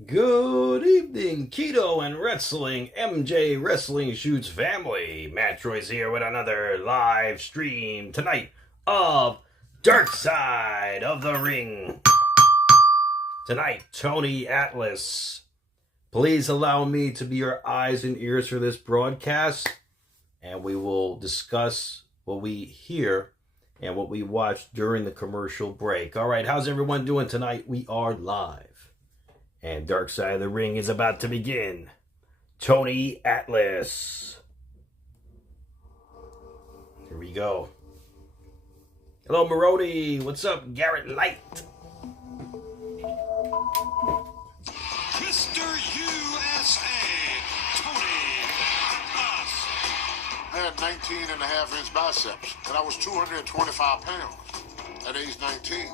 Good evening, Keto and Wrestling, MJ Wrestling Shoots family. MATTROISE here with another live stream tonight of Dark Side of the Ring. Tonight, Tony Atlas. Please allow me to be your eyes and ears for this broadcast, and we will discuss what we hear and what we watched during the commercial break. All right, how's everyone doing tonight? We are live. And Dark Side of the Ring is about to begin. Tony Atlas. Here we go. Hello, Marody. What's up, Garrett Light? Mr. USA, Tony Atlas. I had 19.5-inch biceps, and I was 225 pounds at age 19.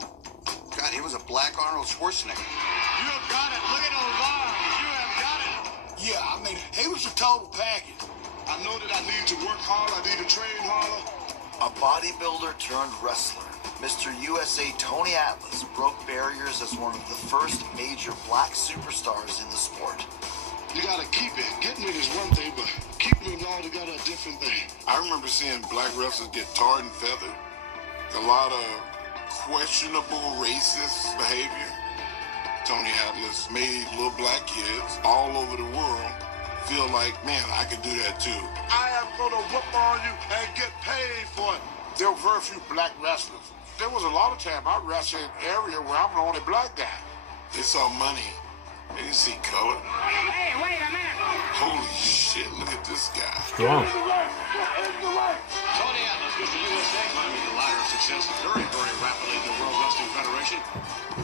God, he was a black Arnold Schwarzenegger. You have got it. Look at those arms. You have got it. Yeah, I mean, he was a total package. I know that I need to work hard. I need to train harder. A bodybuilder turned wrestler, Mr. USA Tony Atlas broke barriers as one of the first major black superstars in the sport. You gotta keep it. Getting it is one thing, but keeping it all together a different thing. I remember seeing black wrestlers get tarred and feathered. A lot of questionable racist behavior. Tony Atlas made little black kids all over the world feel like, man, I could do that too. I am gonna whoop on you and get paid for it. There were very few black wrestlers. There was a lot of time I wrestled in an area where I'm the only black guy. They saw money. They didn't see color. Hey, wait a minute. Holy shit, look at this guy. Strong. Tony Atlas, Mr. USA, climbing the ladder of success very, very rapidly in the World Wrestling Federation.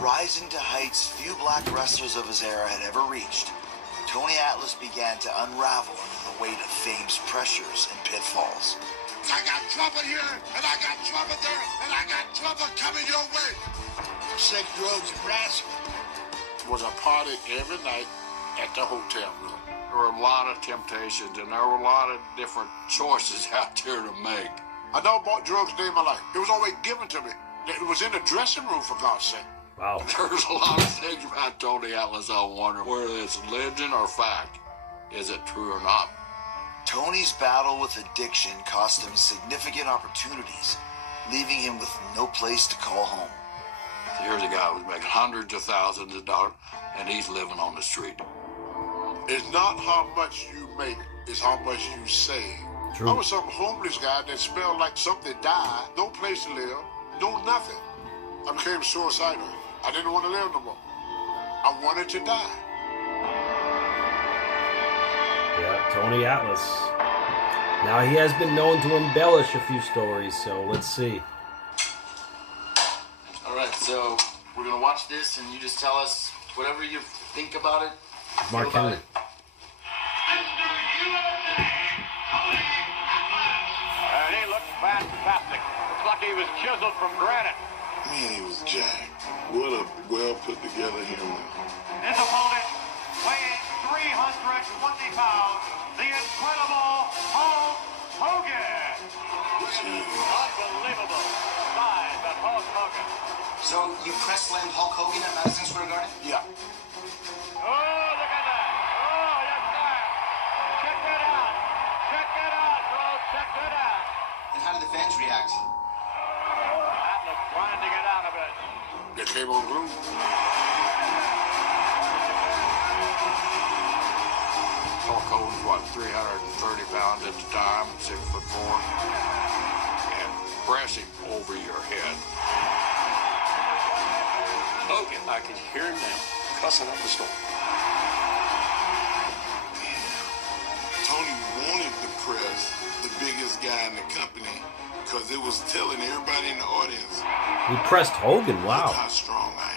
Rising to heights few black wrestlers of his era had ever reached, Tony Atlas began to unravel under the weight of fame's pressures and pitfalls. I got trouble here, and I got trouble there, and I got trouble coming your way. Sex, drugs, and wrestling. Was a party every night at the hotel room. There were a lot of temptations, and there were a lot of different choices out there to make. I never bought drugs a day in my life. It was always given to me. It was in the dressing room, for God's sake. Wow. There's a lot of things about Tony Atlas I wonder whether it's legend or fact. Is it true or not? Tony's battle with addiction cost him significant opportunities, leaving him with no place to call home. So here's a guy who's making hundreds of thousands of dollars, and he's living on the street. It's not how much you make, it's how much you save. True. I was some homeless guy that smelled like something died, no place to live, no nothing. I became suicidal. I didn't want to live no more. I wanted to die. Yeah, Tony Atlas. Now, he has been known to embellish a few stories, so let's see. All right, so we're going to watch this, and you just tell us whatever you think about it. Mark feel about Henry. it. And he looks fantastic. Looks like he was chiseled from granite. Man, he was jacked. What a well put together human. His opponent, weighing 320 pounds, the incredible Hulk Hogan. Unbelievable size of Hulk Hogan. So you press land Hulk Hogan at Madison Square Garden? Yeah. Oh, look at that. Oh, yes, sir. Check that out. Check that out, bro. Check that out. And how did the fans react? Atlas trying to get out of it. They came on glue. Hulk Hogan's, what, 330 pounds at the time, 6'4", and press him over your head. Hogan, I can hear him now, cussing up a storm. Tony wanted to press the biggest guy in the company because it was telling everybody in the audience, He pressed Hogan, look wow. how strong I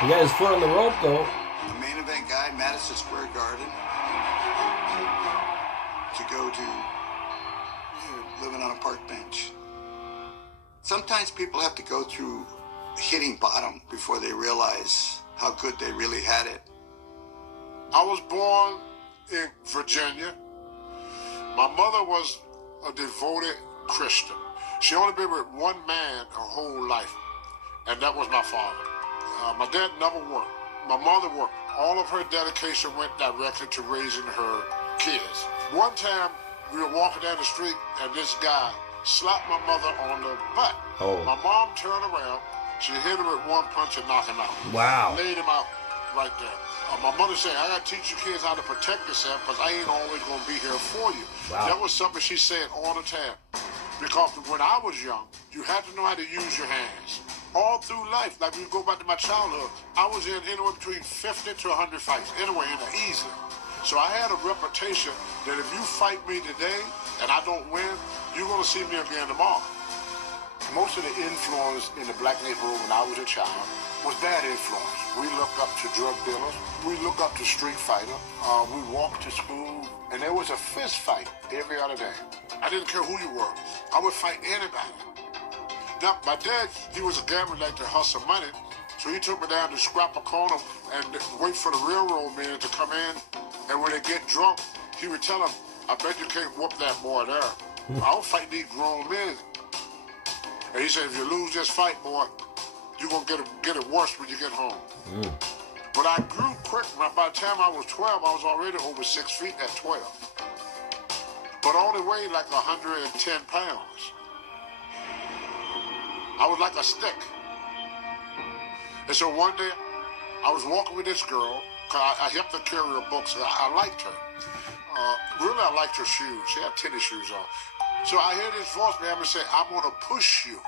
am. He got his foot on the rope, though. The main event guy, Madison Square Garden, to go to living on a park bench. Sometimes people have to go through hitting bottom before they realize how good they really had it. I was born in Virginia. My mother was a devoted Christian. She only been with one man her whole life, and that was my father. My dad never worked. My mother worked. All of her dedication went directly to raising her kids. One time, we were walking down the street, and this guy slapped my mother on the butt. Oh. My mom turned around. She hit him with one punch and knocked him out. Wow. Laid him out right there. My mother said, I got to teach you kids how to protect yourself because I ain't always going to be here for you. Wow. That was something she said all the time. Because when I was young, you had to know how to use your hands. All through life, like we go back to my childhood, I was in anywhere between 50 to 100 fights, anywhere in there, easily. So I had a reputation that if you fight me today and I don't win, you're going to see me again tomorrow. Most of the influence in the black neighborhood when I was a child was bad influence. We looked up to drug dealers. We looked up to street fighter. We walked to school, and there was a fist fight every other day. I didn't care who you were. I would fight anybody. Now, my dad, he was a gambler, like to hustle money, so he took me down to scrap a corner and wait for the railroad men to come in, and when they get drunk, he would tell them, I bet you can't whoop that boy there. I don't fight these grown men. And he said, if you lose this fight, boy, you're going to get it worse when you get home. But I grew quick. By the time I was 12, I was already over 6 feet at 12. But I only weighed like 110 pounds. I was like a stick. And so one day, I was walking with this girl, because I helped her carry her books. I liked her. Really, I liked her shoes. She had tennis shoes on. So I hear this voice behind me say, I'm going to push you.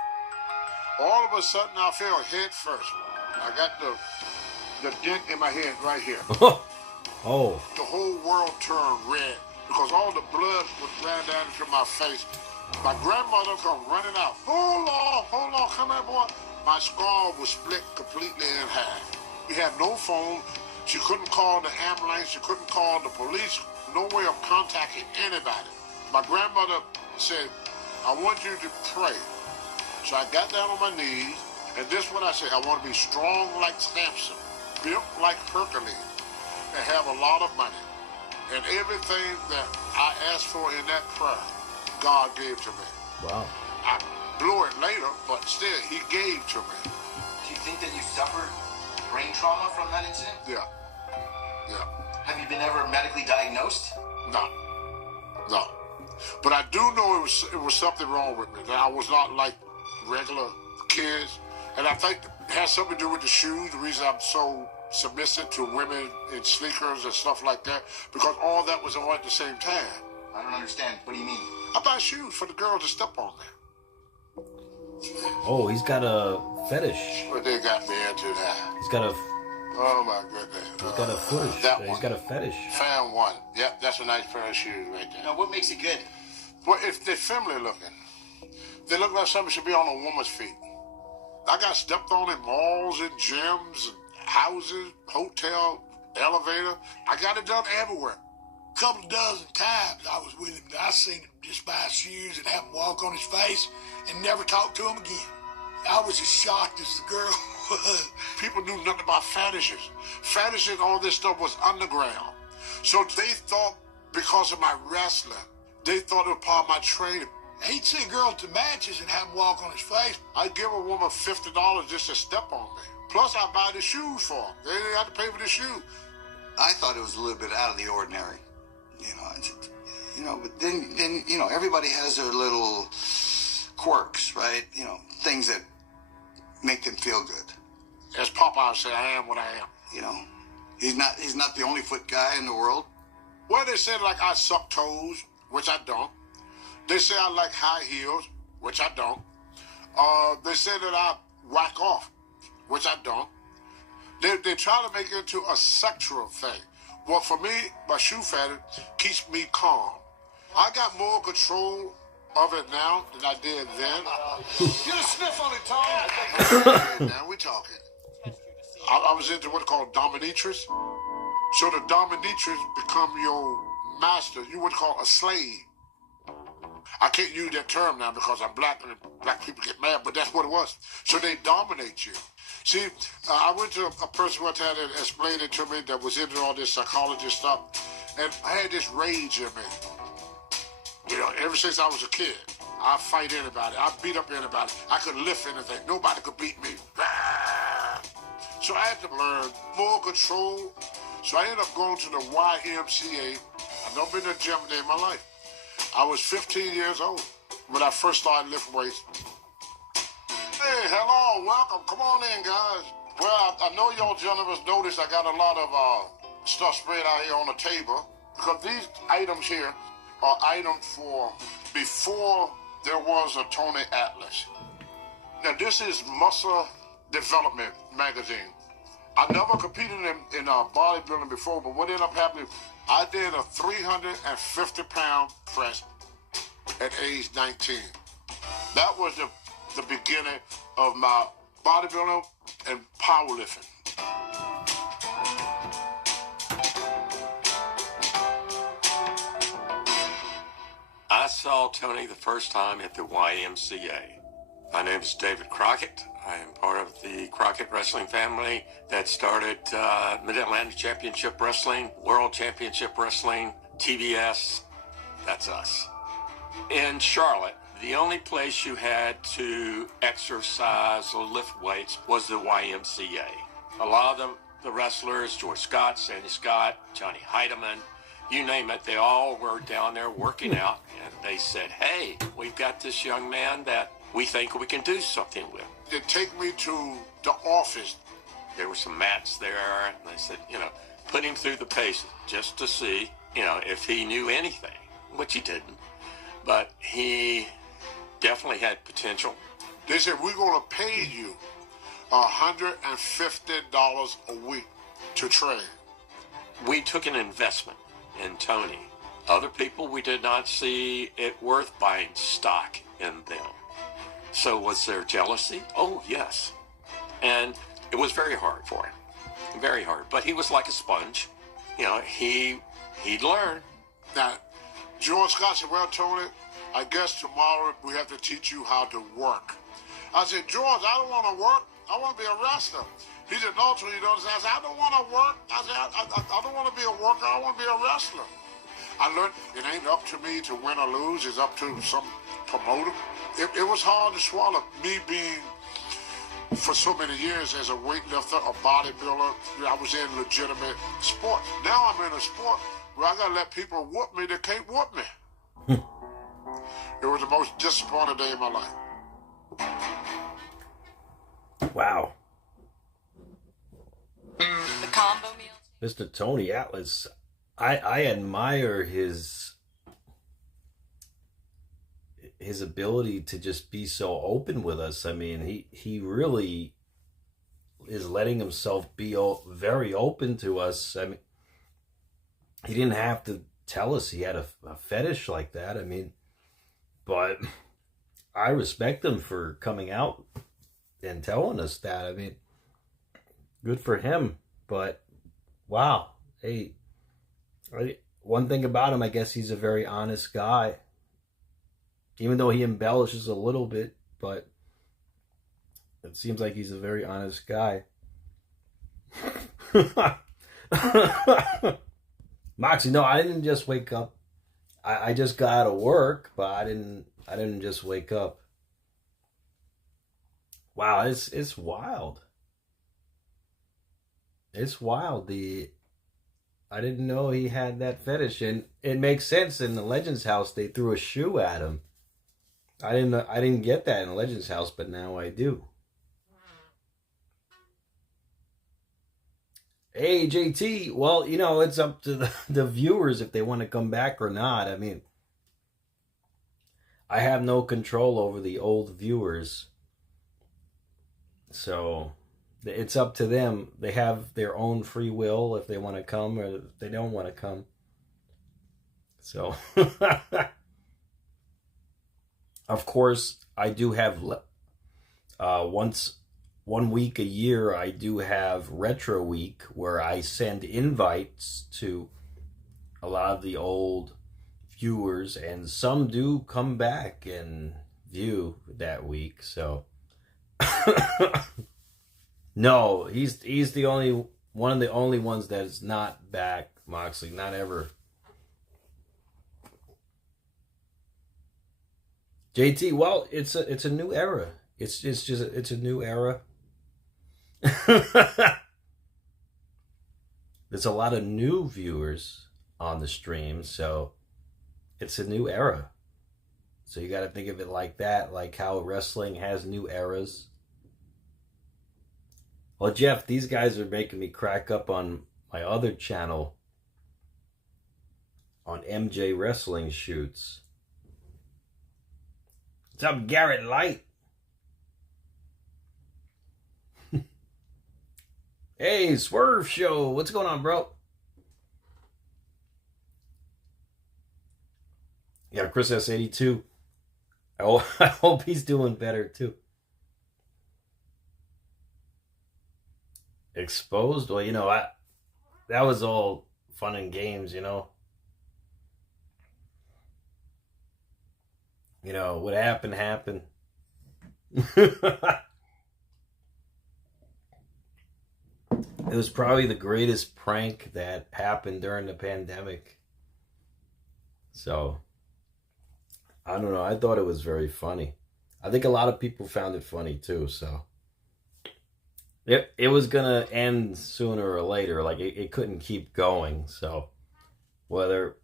All of a sudden, I fell head first. I got the dent in my head right here. Oh. The whole world turned red because all the blood was ran down into my face. My grandmother come running out. Hold on, come here, boy. My skull was split completely in half. We had no phone. She couldn't call the ambulance. She couldn't call the police. No way of contacting anybody. My grandmother said, I want you to pray. So I got down on my knees, and this is what I said. I want to be strong like Samson, built like Hercules, and have a lot of money. And everything that I asked for in that prayer, God gave to me. Wow. I blew it later, but still, he gave to me. Do you think that you suffered brain trauma from that incident? Yeah. Have you been ever medically diagnosed? No. But I do know it was something wrong with me. That I was not like regular kids. And I think it has something to do with the shoes, the reason I'm so submissive to women in sneakers and stuff like that, because all that was on at the same time. I don't understand. What do you mean? I buy shoes for the girls to step on there. Oh, he's got a fetish. But they got me into that. He's got a... Oh my goodness. He's got a fetish. That He's one. got a fetish. Found one. Yep, that's a nice pair of shoes right there. Now, what makes it good? Well, if they're family looking, they look like something should be on a woman's feet. I got stepped on in malls and gyms and houses, hotel, elevator. I got it done everywhere. A couple of dozen times I was with him, I seen him just buy shoes and have him walk on his face and never talk to him again. I was as shocked as the girl was. People knew nothing about fetishes. Fetishes, all this stuff was underground. So they thought, because of my wrestling, they thought it was part of my training. He'd see a girl at the matches and have him walk on his face. I'd give a woman $50 just to step on me. Plus, I'd buy the shoes for them. They didn't have to pay for the shoes. I thought it was a little bit out of the ordinary, but then, everybody has their little quirks, right? Things that make them feel good. As Popeye said, I am what I am. He's not the only foot guy in the world. Well, they said like I suck toes, which I don't. They say I like high heels, which I don't. They say that I whack off, which I don't. They try to make it into a sexual thing. Well, for me, my shoe fetish keeps me calm. I got more control of it now than I did then. Get a sniff on it, Tom. Now we talking. I was into what's called dominatrix. So the dominatrix become your master. You would call a slave. I can't use that term now because I'm black and black people get mad, but that's what it was. So they dominate you. See, I went to a person one time that explained it to me that was into all this psychology stuff, and I had this rage in me. Ever since I was a kid, I fight anybody. I beat up anybody. I could lift anything. Nobody could beat me. had to learn more control. So I ended up going to the YMCA. I've never been to a gym a day in my life. I was 15 years old when I first started lifting weights. Hey, hello, welcome. Come on in, guys. Well, I know y'all gentlemen noticed I got a lot of stuff spread out here on the table because these items here are items for before there was a Tony Atlas. Now, this is Muscle Development magazine. I never competed in bodybuilding before, but what ended up happening, I did a 350-pound press at age 19. That was the beginning of my bodybuilding and powerlifting. I saw Tony the first time at the YMCA. My name is David Crockett. I am part of the Crockett wrestling family that started Mid-Atlantic Championship Wrestling, World Championship Wrestling, TBS. That's us. In Charlotte, the only place you had to exercise or lift weights was the YMCA. A lot of the wrestlers, George Scott, Sandy Scott, Johnny Heidemann, you name it, they all were down there working out, and they said, hey, we've got this young man that we think we can do something with. They take me to the office. There were some mats there, and they said, put him through the paces just to see, if he knew anything, which he didn't. But he definitely had potential. They said, we're going to pay you $150 a week to train. We took an investment in Tony. Other people, we did not see it worth buying stock in them. So was there jealousy? Oh, yes. And it was very hard for him. Very hard. But he was like a sponge. He'd learn. Now, George Scott said, well, Tony, I guess tomorrow we have to teach you how to work. I said, George, I don't want to work. I want to be a wrestler. He said, no, Tony, you don't understand. I said, I don't want to work. I said, I don't want to be a worker. I want to be a wrestler. I learned it ain't up to me to win or lose. It's up to some promoter. It was hard to swallow, me being, for so many years, as a weightlifter, a bodybuilder. I was in legitimate sports. Now I'm in a sport where I got to let people whoop me that can't whoop me. It was the most disappointing day of my life. Wow. The combo meal. Mr. Tony Atlas, I admire his ability to just be so open with us. I mean, he really is letting himself be very open to us. I mean, he didn't have to tell us he had a fetish like that. I mean, but I respect him for coming out and telling us that. I mean, good for him. But wow, hey, one thing about him, I guess he's a very honest guy. Even though he embellishes a little bit, but it seems like he's a very honest guy. Moxie, no, I didn't just wake up. I just got out of work, but I didn't just wake up. Wow, it's wild. It's wild. I didn't know he had that fetish, and it makes sense. In the Legends house, they threw a shoe at him. I didn't get that in the Legends house, but now I do. Hey, JT, well, it's up to the viewers if they want to come back or not. I mean, I have no control over the old viewers. So, it's up to them. They have their own free will if they want to come or if they don't want to come. So, of course, I do have one week a year, I do have Retro Week where I send invites to a lot of the old viewers, and some do come back and view that week. So no, he's the only one of the only ones that is not back, Moxley, not ever. JT, well, it's a new era. It's a new era. there's a lot of new viewers on the stream, so it's a new era. So you got to think of it like that, like how wrestling has new eras. Well, Jeff, these guys are making me crack up on my other channel on MJ Wrestling Shoots. What's up, Garrett Light? Hey, Swerve Show. What's going on, bro? Yeah, Chris S82. Oh, I hope he's doing better, too. Exposed? Well, you know, that was all fun and games, you know. You know, what happened, happened. It was probably the greatest prank that happened during the pandemic. So, I don't know. I thought it was very funny. I think a lot of people found it funny too, so. It was going to end sooner or later. Like, it couldn't keep going, so. Whether...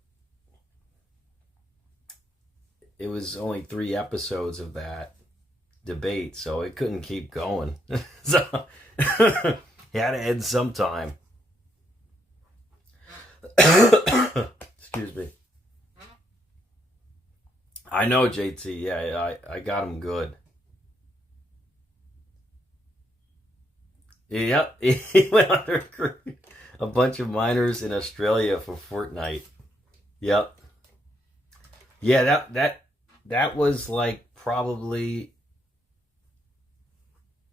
It was only 3 episodes of that debate, so it couldn't keep going. So, it had to end sometime. Excuse me. I know, JT. Yeah, I got him good. Yep, he went on to recruit a bunch of minors in Australia for Fortnite. Yep. Yeah, that was like probably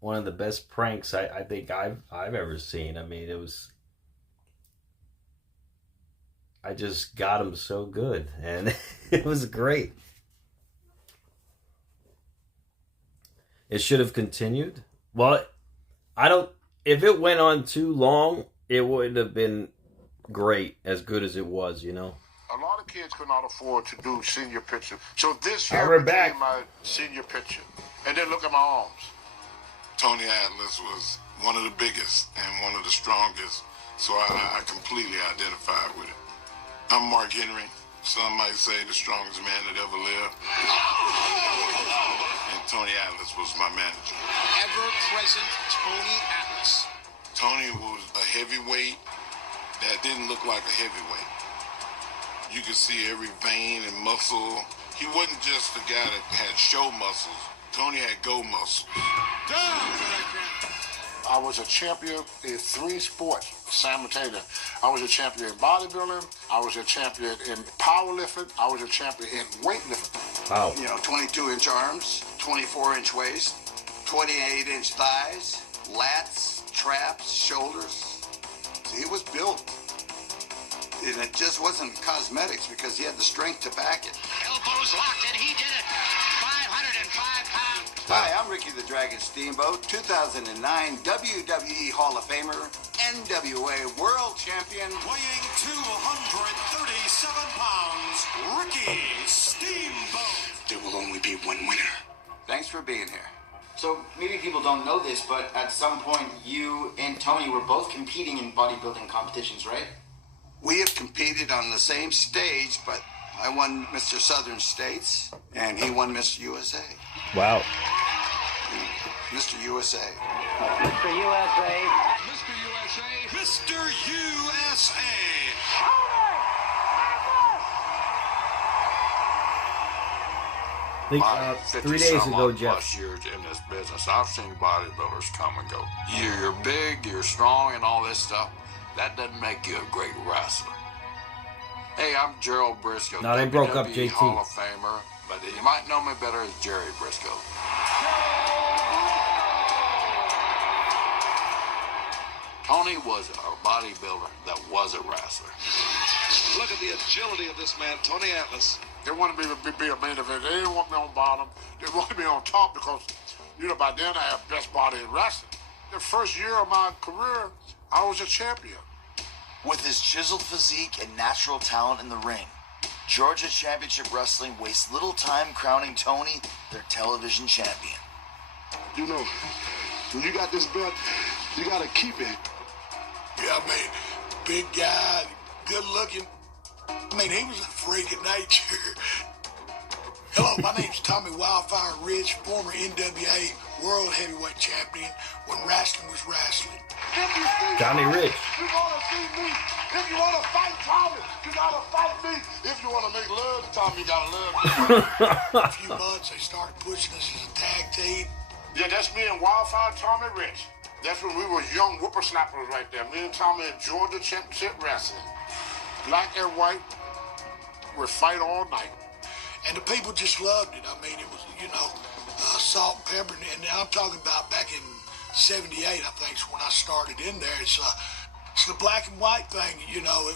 one of the best pranks I think I've ever seen. I mean, it was... I just got him so good, and it was great. It should have continued. Well, I don't... If it went on too long, it wouldn't have been great, as good as it was, you know? A lot of kids could not afford to do senior picture. So this year we're became back. my senior picture. And then look at my arms. Tony Atlas was one of the biggest and one of the strongest, so I completely identified with it. I'm Mark Henry. Some might say the strongest man that ever lived. And Tony Atlas was my manager. Ever-present Tony Atlas. Tony was a heavyweight that didn't look like a heavyweight. You could see every vein and muscle. He wasn't just a guy that had show muscles. Tony had go muscles. I was a champion in 3 sports simultaneously. I was a champion in bodybuilding. I was a champion in powerlifting. I was a champion in weightlifting. Wow. You know, 22-inch arms, 24-inch waist, 28-inch thighs, lats, traps, shoulders. See, he was built. And it just wasn't cosmetics because he had the strength to back it. Elbows locked, and he did it. 505 pounds. Hi, I'm Ricky the Dragon Steamboat, 2009 WWE Hall of Famer, NWA World Champion, Weighing 237 pounds, Ricky Steamboat. There will only be one winner. Thanks for being here. So maybe people don't know this, but at some point you and Tony were both competing in bodybuilding competitions, right? We have competed on the same stage, but I won Mr. Southern States, and he won Mr. USA. Wow. Mr. USA. Mr. USA. Mr. USA. Mr. USA. I think 3 days ago, Jeff. Plus years in this business, I've seen bodybuilders come and go. You're big, you're strong, and all this stuff. That doesn't make you a great wrestler. Hey, I'm Gerald Briscoe. No, they broke up WWE JT. Hall of Famer, but you might know me better as Jerry Briscoe. Tony was a bodybuilder that was a wrestler. Look at the agility of this man, Tony Atlas. They wanted me to be a main event. They didn't want me on bottom. They wanted me on top because, you know, by then I had best body in wrestling. The first year of my career, I was a champion. With his chiseled physique and natural talent in the ring, Georgia Championship Wrestling wastes little time crowning Tony their television champion. You know, when you got this belt, you got to keep it. Yeah, I mean, big guy, good looking. I mean, he was a freak of nature. Hello, my name's Tommy Wildfire Rich, former NWA World Heavyweight Champion when wrestling was wrestling. Johnny Rich. You want to see me? If you want to fight Tommy, you got to fight me. If you want to make love to Tommy, you got to love me. A few months, they started pushing us as a tag team. Yeah, that's me and Wildfire Tommy Rich. That's when we were young whippersnappers right there. Me and Tommy enjoyed the championship wrestling. Black and white, we'd fight all night. And the people just loved it. I mean, it was, you know, salt and pepper. And I'm talking about back in 78, I think, is when I started in there. It's the black and white thing, you know.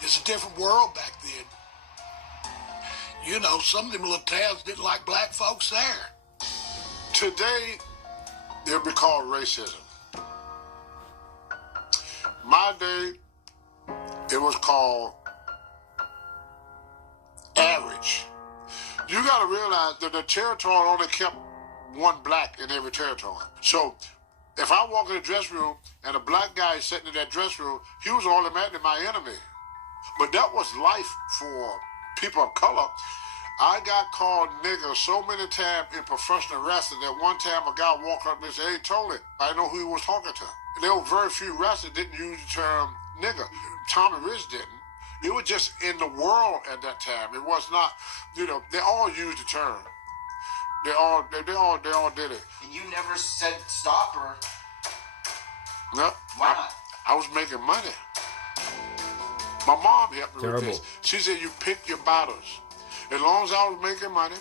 It's a different world back then. You know, some of them little towns didn't like black folks there. Today, it'll be called racism. My day, it was called average. You got to realize that the territory only kept one black in every territory. So if I walk in the dressing room and a black guy is sitting in that dressing room, he was automatically my enemy. But that was life for people of color. I got called nigger so many times in professional wrestling that one time a guy walked up and said, "Hey, Tony," I know who he was talking to. And there were very few wrestlers that didn't use the term nigger. Tommy Rich didn't. It was just in the world at that time. It was not, you know, they all used the term. They all did it. And you never said stop or... No. Why not? I was making money. My mom helped me Terrible. with this. She said, you pick your battles. As long as I was making money,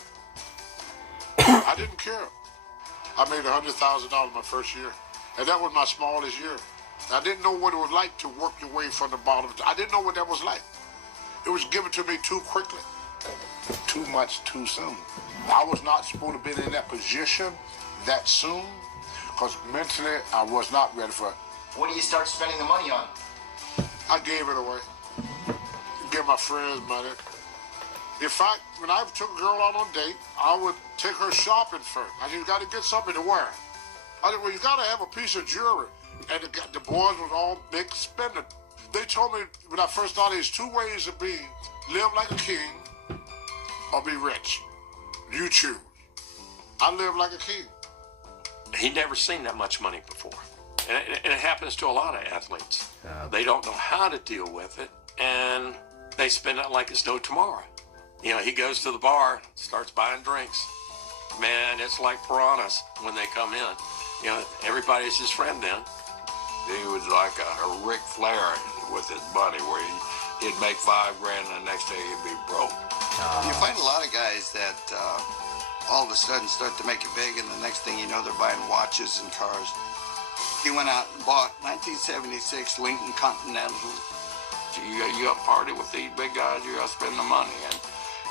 I didn't care. I made $100,000 my first year. And that was my smallest year. I didn't know what it was like to work your way from the bottom. I didn't know what that was like. It was given to me too quickly. Too much, too soon. I was not supposed to be in that position that soon because mentally I was not ready for it. What do you start spending the money on? I gave it away. Give my friends money. When I took a girl out on a date, I would take her shopping first. I said, you got to get something to wear. I said, well, you got to have a piece of jewelry. And the boys was all big spending. They told me when I first started, there's two ways to be: live like a king or be rich. You choose. I live like a king. He'd never seen that much money before. And it happens to a lot of athletes. They don't know how to deal with it, and they spend it like it's no tomorrow. You know, he goes to the bar, starts buying drinks. Man, it's like piranhas when they come in. You know, everybody's his friend then. He was like a Ric Flair with his money, where he'd make $5 grand and the next day he'd be broke. You find a lot of guys that all of a sudden start to make it big, and the next thing you know, they're buying watches and cars. He went out and bought 1976 Lincoln Continental. You got to party with these big guys, you got to spend the money.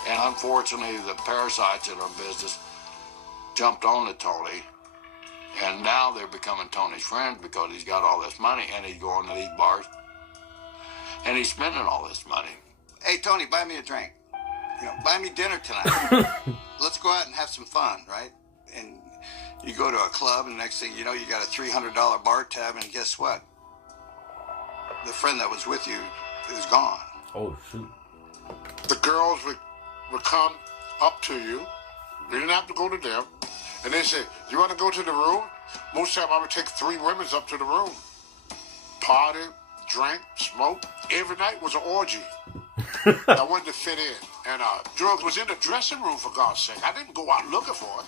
And unfortunately, the parasites in our business jumped on to Tony. And now they're becoming Tony's friends because he's got all this money and he's going to these bars. And he's spending all this money. Hey, Tony, buy me a drink. You know, buy me dinner tonight. Let's go out and have some fun, right? And you go to a club, and the next thing you know, you got a $300 bar tab, and guess what? The friend that was with you is gone. Oh, shoot. The girls would come up to you. You didn't have to go to them. And they say, you want to go to the room? Most of the time I would take 3 women up to the room. Party, drink, smoke. Every night was an orgy. I wanted to fit in. And drugs was in the dressing room, for God's sake. I didn't go out looking for it.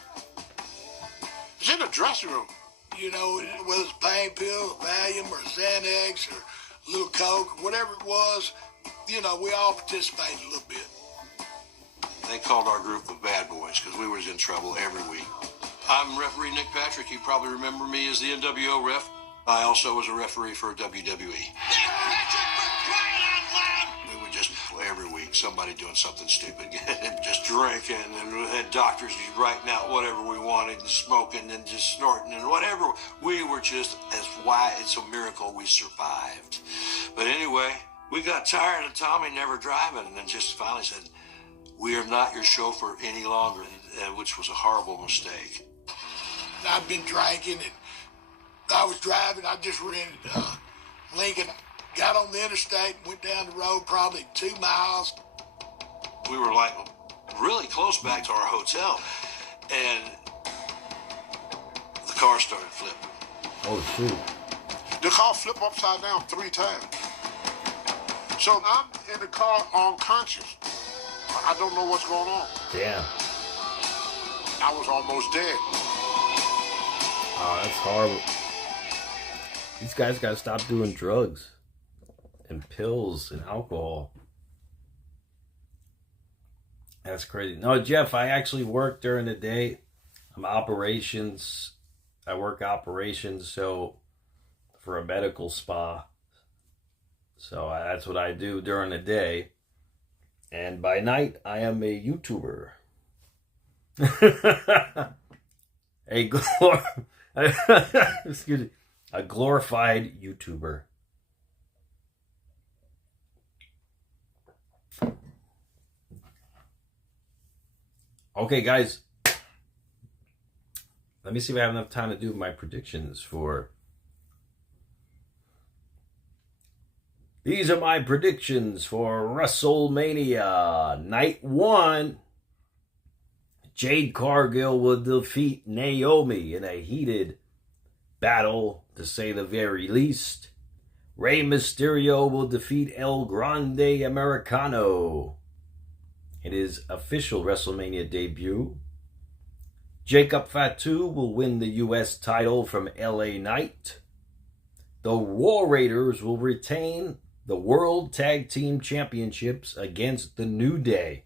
It was in the dressing room. You know, whether it's pain pill, or Valium, or Xanax, or a little Coke, whatever it was, you know, we all participated a little bit. They called our group the Bad Boys because we was in trouble every week. I'm referee Nick Patrick. You probably remember me as the NWO ref. I also was a referee for WWE. Nick Patrick, we're crying out loud! We would just, every week, somebody doing something stupid. Just drinking, and we had doctors writing out whatever we wanted, and smoking, and just snorting, and whatever. We were just, it's a miracle we survived. But anyway, we got tired of Tommy never driving, and then just finally said, we are not your chauffeur any longer, which was a horrible mistake. I've been drinking, and I was driving. I just rented Lincoln. got on the interstate, went down the road probably 2 miles. We were like really close back to our hotel, and the car started flipping. Oh, shoot. The car flipped upside down 3 times. So I'm in the car unconscious. I don't know what's going on. Damn. I was almost dead. Oh, that's horrible. These guys gotta stop doing drugs and pills and alcohol. That's crazy. No, Jeff, I actually work during the day. I'm operations. I work operations, so for a medical spa. So that's what I do during the day. And by night, I am a YouTuber. Excuse me, a glorified YouTuber. Okay, guys. Let me see if I have enough time to do my predictions for... These are my predictions for WrestleMania Night 1. Jade Cargill will defeat Naomi in a heated battle, to say the very least. Rey Mysterio will defeat El Grande Americano in his official WrestleMania debut. Jacob Fatu will win the U.S. title from LA Knight. The War Raiders will retain the World Tag Team Championships against the New Day.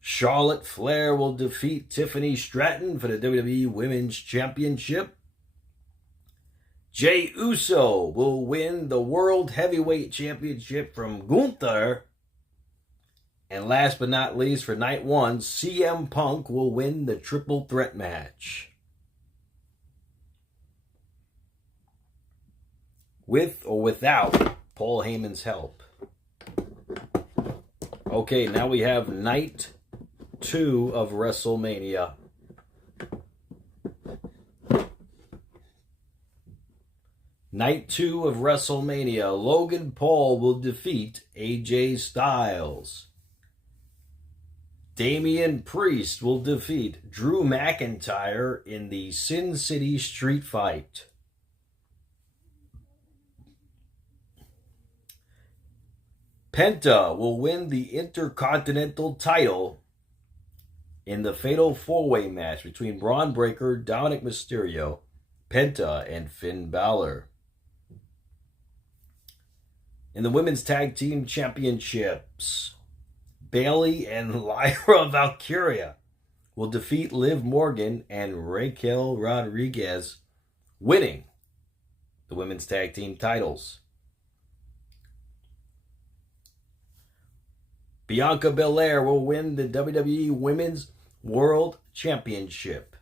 Charlotte Flair will defeat Tiffany Stratton for the WWE Women's Championship. Jey Uso will win the World Heavyweight Championship from Gunther. And last but not least, for Night 1, CM Punk will win the Triple Threat match. With or without Paul Heyman's help. Okay, now we have Night 2 of WrestleMania. Night 2 of WrestleMania. Logan Paul will defeat AJ Styles. Damian Priest will defeat Drew McIntyre in the Sin City Street Fight. Penta will win the Intercontinental title in the Fatal 4-Way match between Braun Breaker, Dominic Mysterio, Penta, and Finn Balor. In the Women's Tag Team Championships, Bayley and Lyra Valkyria will defeat Liv Morgan and Raquel Rodriguez, winning the Women's Tag Team titles. Bianca Belair will win the WWE Women's World Championship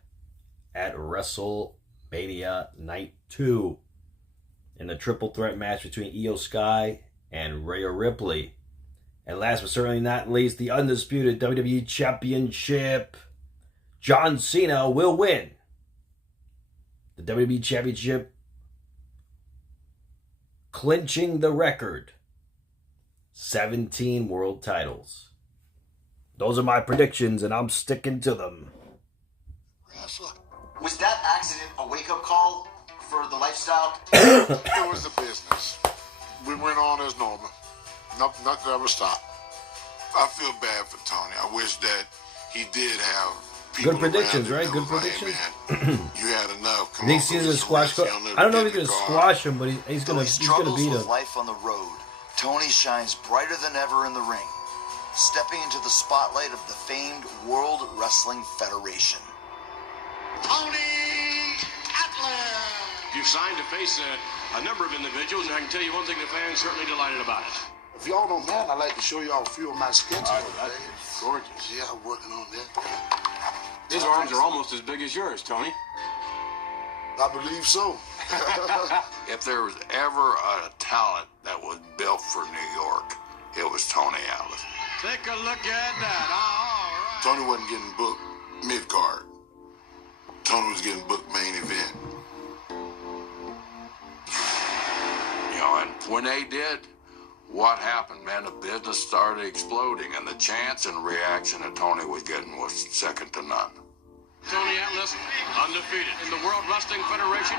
at WrestleMania Night 2 in the triple threat match between Io Sky and Rhea Ripley. And last but certainly not least, the undisputed WWE Championship. John Cena will win the WWE Championship, clinching the record. 17 world titles. Those are my predictions, and I'm sticking to them. Was that accident a wake-up call for the lifestyle? It was the business. We went on as normal. Nothing ever stopped. I feel bad for Tony. I wish that he did have people. Good predictions, right? Good predictions. Hey, man, you had enough. You think he's gonna squash? I don't know if he's gonna squash him, but he's gonna beat him. Life on the road, Tony shines brighter than ever in the ring, stepping into the spotlight of the famed World Wrestling Federation. Tony Atlas! You've signed to face a number of individuals, and I can tell you one thing, the fans certainly delighted about it. If y'all don't mind, I'd like to show y'all a few of my sketches. That's gorgeous. Yeah, I'm working on that. His arms are almost as big as yours, Tony. I believe so. If there was ever a talent that was built for New York, it was Tony Atlas. Take a look at that. All right. Tony wasn't getting booked mid-card. Tony was getting booked main event. You know, and When they did, what happened, man? The business started exploding, and the chance and reaction that Tony was getting was second to none. Tony Atlas, undefeated in the World Wrestling Federation.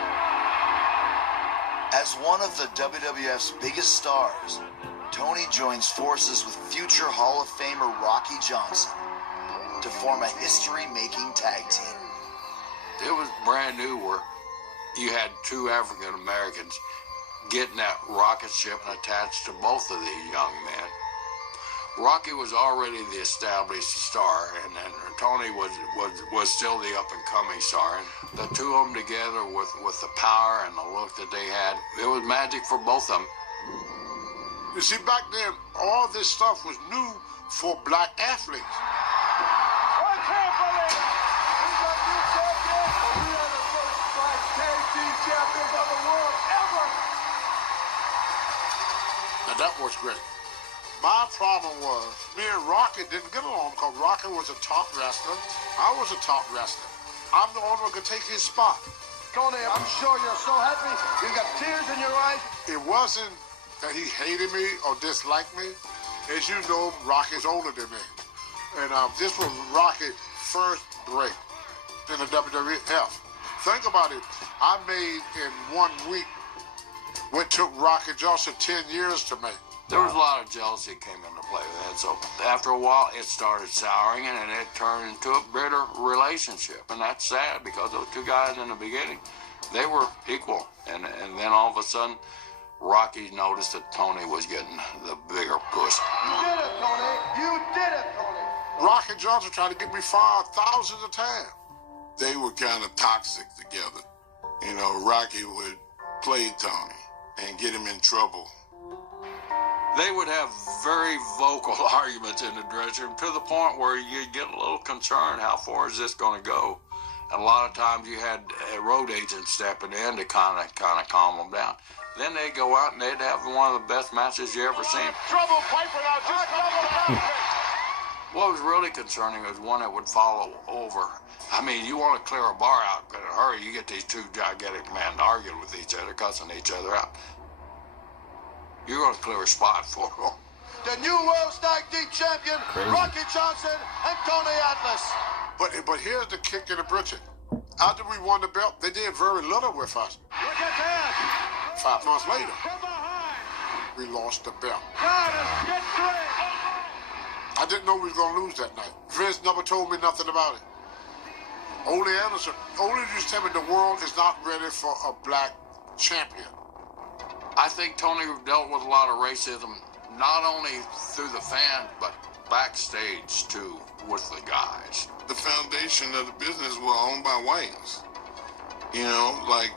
As one of the WWF's biggest stars, Tony joins forces with future Hall of Famer Rocky Johnson to form a history-making tag team. It was brand new where you had two African Americans getting that rocket ship attached to both of these young men. Rocky was already the established star, and Tony was still the up-and-coming star. And the two of them together with the power and the look that they had, it was magic for both of them. You see, back then, all this stuff was new for black athletes. I can't believe it. He's our new champion. We are the first black tag team champions of the world ever. Now that was great. My problem was, me and Rocky didn't get along because Rocky was a top wrestler. I was a top wrestler. I'm the only one who could take his spot. Tony, I'm sure you're so happy. You got tears in your eyes. It wasn't that he hated me or disliked me. As you know, Rocky's older than me. And this was Rocky's first break in the WWF. Think about it. I made in 1 week what took Rocky Johnson 10 years to make. There was a lot of jealousy that came into play with that. So after a while, it started souring, and it turned into a bitter relationship. And that's sad because those two guys in the beginning, they were equal. And then all of a sudden, Rocky noticed that Tony was getting the bigger push. You did it, Tony. You did it, Tony. Rocky Johnson tried to get me fired thousands of times. They were kind of toxic together. You know, Rocky would play Tony and get him in trouble. They would have very vocal arguments in the dressing room to the point where you get a little concerned, how far is this going to go? And a lot of times you had a road agent stepping in to kind of calm them down. Then they'd go out and they'd have one of the best matches you ever seen. Trouble Piper now, just trouble. What was really concerning was one that would follow over. I mean, you want to clear a bar out in a hurry, you get these two gigantic men arguing with each other, cussing each other out. You're going to clear a spot for them. The new World Tag Team Champion, Rocky Johnson and Tony Atlas. But here's the kick in the britches. After we won the belt, they did very little with us. Look at that. 5 months later, From behind. we lost the belt. Got him. Get straight. I didn't know we was going to lose that night. Vince never told me nothing about it. Ole Anderson, Ole used to tell me the world is not ready for a black champion. I think Tony dealt with a lot of racism, not only through the fans, but backstage, too, with the guys. The foundation of the business was owned by whites. You know, like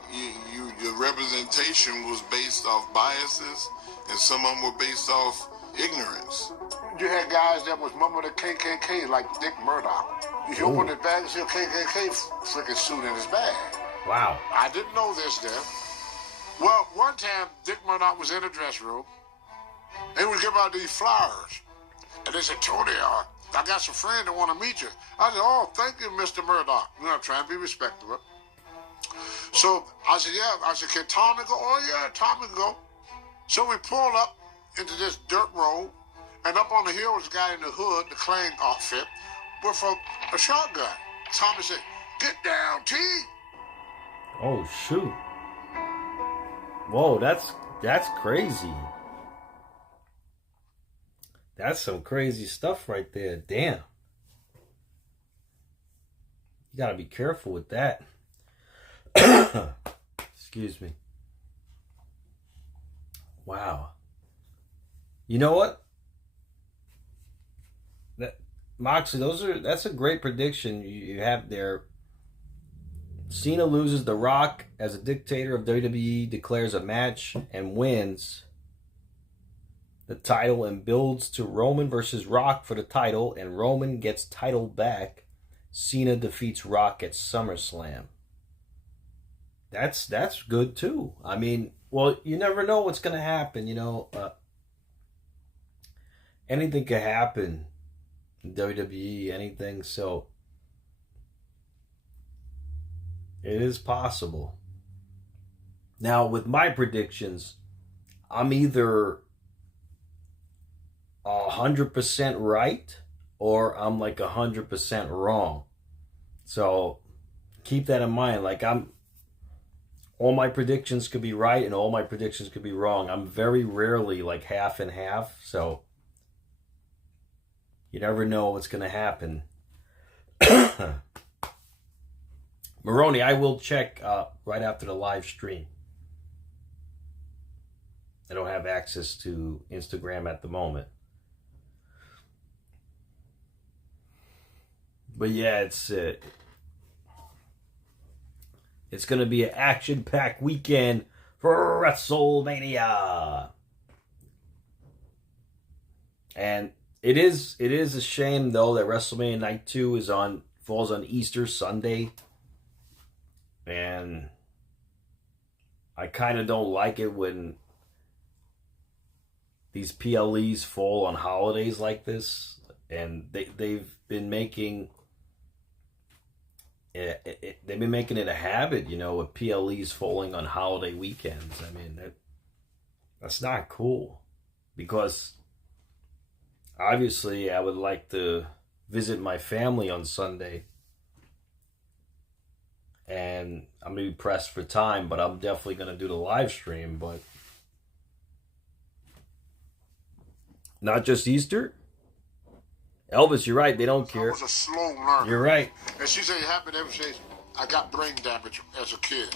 your representation was based off biases, and some of them were based off ignorance. You had guys that was member of the KKK, like Dick Murdoch. He opened his bag and see a KKK freaking suit in his bag. Wow. I didn't know this then. Well, one time, Dick Murdoch was in the dressing room, and he was giving out these flyers. And they said, Tony, I got some friends that want to meet you. I said, oh, thank you, Mr. Murdoch. You know, I'm trying to be respectful. So I said, yeah. I said, can Tommy go? Oh, yeah, Tommy can go. So we pulled up into this dirt road, and up on the hill was a guy in the hood, the Clang outfit, with a shotgun. Tommy said, get down, T. Oh, shoot. Whoa, that's crazy. That's some crazy stuff right there. Damn. You gotta be careful with that. Excuse me. Wow. You know what? Moxley, that's a great prediction you have there. Cena loses The Rock as a dictator of WWE, declares a match and wins the title and builds to Roman versus Rock for the title, and Roman gets title back. Cena defeats Rock at SummerSlam. That's good too. I mean, well, you never know what's going to happen, you know. Anything could happen in WWE, anything, so it is possible. Now, with my predictions, I'm either 100% right or I'm like 100% wrong. So keep that in mind. Like, all my predictions could be right and all my predictions could be wrong. I'm very rarely like half and half, so you never know what's going to happen. Maroney, I will check right after the live stream. I don't have access to Instagram at the moment. But yeah, it's going to be an action-packed weekend for WrestleMania. And it is a shame, though, that WrestleMania Night 2 falls on Easter Sunday. And I kind of don't like it when these PLEs fall on holidays like this. And they've been making it a habit, you know, with PLEs falling on holiday weekends. I mean, that's not cool. Because obviously I would like to visit my family on Sunday. And I'm going to be pressed for time, but I'm definitely going to do the live stream. But not just Easter. Elvis, you're right. They don't care. I was a slow learner. You're right. And she said it happened every day. I got brain damage as a kid.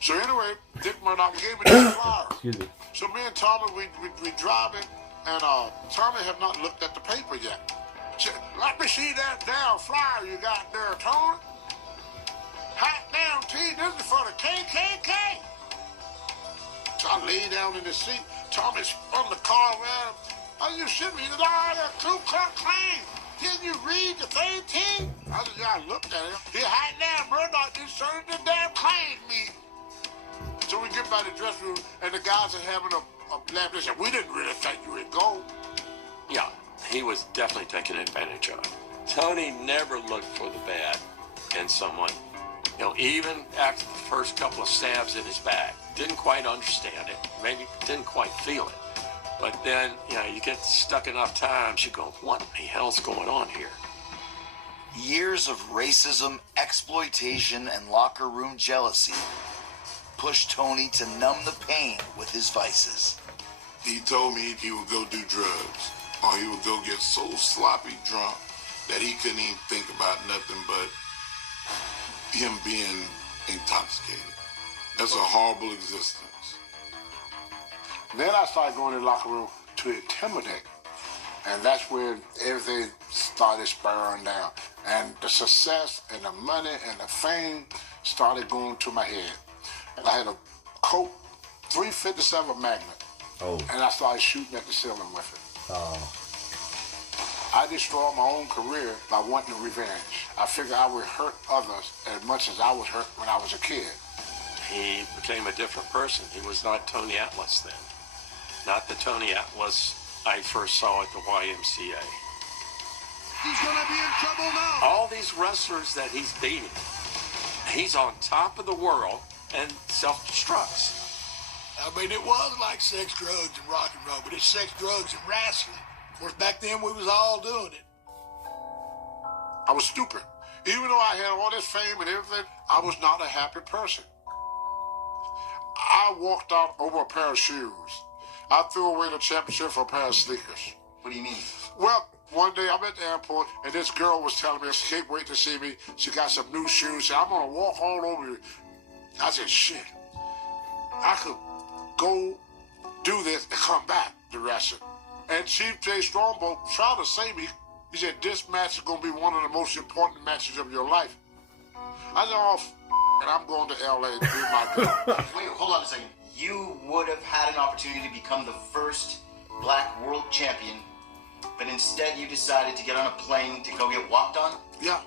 So anyway, Dick Murdoch gave me this flyer. Excuse me. So me and Tommy, we driving, and Tommy have not looked at the paper yet. Said, let me see that damn flyer you got there, Tommy. Hot damn T, this is for the KKK. So I lay down in the seat. Tommy's on the car, man. Are you sitting here? The Ku Klux Klan. Didn't you read the thing, T? I said, yeah, I looked at it. He hot damn Murdoch just started the damn Klan meeting. So we get by the dressing room, and the guys are having a laugh. They said, we didn't really think you would go. Yeah, he was definitely taken advantage of. Tony never looked for the bad in someone. You know, even after the first couple of stabs in his back, didn't quite understand it, maybe didn't quite feel it. But then, you know, you get stuck enough times, you go, what the hell's going on here? Years of racism, exploitation, and locker room jealousy pushed Tony to numb the pain with his vices. He told me he would go do drugs, or he would go get so sloppy drunk that he couldn't even think about nothing but him being intoxicated. That's a horrible existence. Then I started going to the locker room to intimidate. And that's where everything started spiraling down. And the success and the money and the fame started going to my head. And I had a Colt 357 Magnum. Oh. And I started shooting at the ceiling with it. Oh. I destroyed my own career by wanting revenge. I figured I would hurt others as much as I was hurt when I was a kid. He became a different person. He was not Tony Atlas then. Not the Tony Atlas I first saw at the YMCA. He's gonna be in trouble now. All these wrestlers that he's beating, he's on top of the world and self-destructs. I mean, it was like sex, drugs, and rock and roll, but it's sex, drugs, and wrestling. Of course, back then we was all doing it. I was stupid. Even though I had all this fame and everything, I was not a happy person. I walked out over a pair of shoes. I threw away the championship for a pair of sneakers. What do you mean? Well, one day I'm at the airport, and this girl was telling me she can't wait to see me. She got some new shoes. She said, I'm going to walk all over you. I said, shit. I could go do this and come back to wrestling. And Chief J. Strongbow tried to save me. He said, this match is going to be one of the most important matches of your life. I said, oh, and I'm going to L.A. to do my girl. Wait, hold on a second. You would have had an opportunity to become the first black world champion, but instead you decided to get on a plane to go get walked on? Yeah.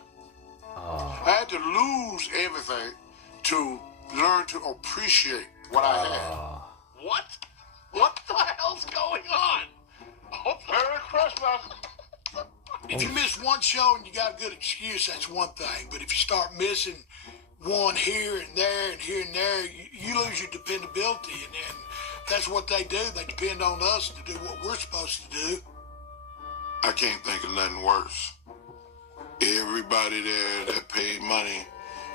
I had to lose everything to learn to appreciate what I had. What? What the hell's going on? Oh, Merry Christmas. If you miss one show and you got a good excuse, that's one thing. But if you start missing one here and there and here and there, you lose your dependability. And That's what they do. They depend on us to do what we're supposed to do. I can't think of nothing worse. Everybody there that paid money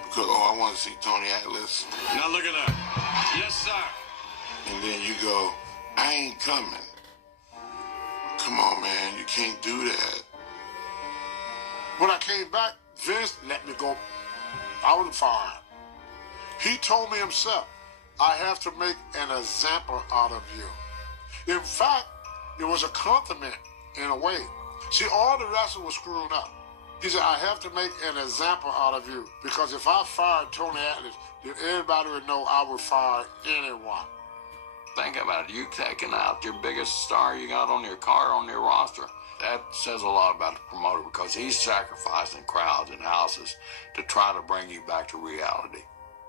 because, oh, I want to see Tony Atlas. Now look at that. Yes, sir. And then you go, I ain't coming. Come on, man, you can't do that. When I came back, Vince let me go. I was fired. He told me himself, I have to make an example out of you. In fact, it was a compliment in a way. See, all the wrestlers were screwing up. He said, I have to make an example out of you because if I fired Tony Atlas, then everybody would know I would fire anyone. Think about it. You taking out your biggest star you got on your car, on your roster. That says a lot about the promoter because he's sacrificing crowds and houses to try to bring you back to reality.